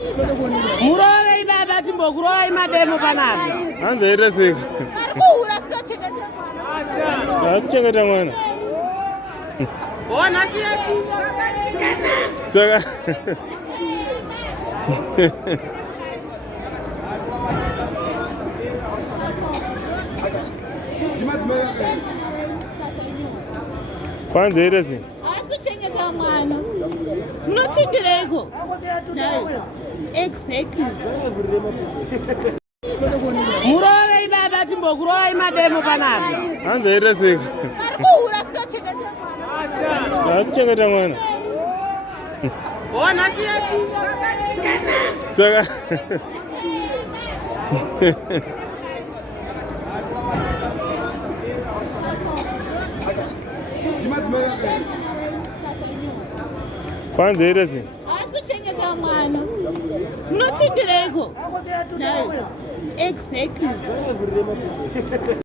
Murume baba timbokuroi mademo panapa. Hanze irese. Asichengeta mwana. Ona siya. Saka. Kwanza irese. Asikuchengeta mwana. Munochengereko. Exactly. Murume baba timbokuroi mademo panapa. Hanze irese. Asichengeta mwana. Ona siya. Saka. Kwanza irese. Asikuchengeta mwana. Munochengereko. Exactly.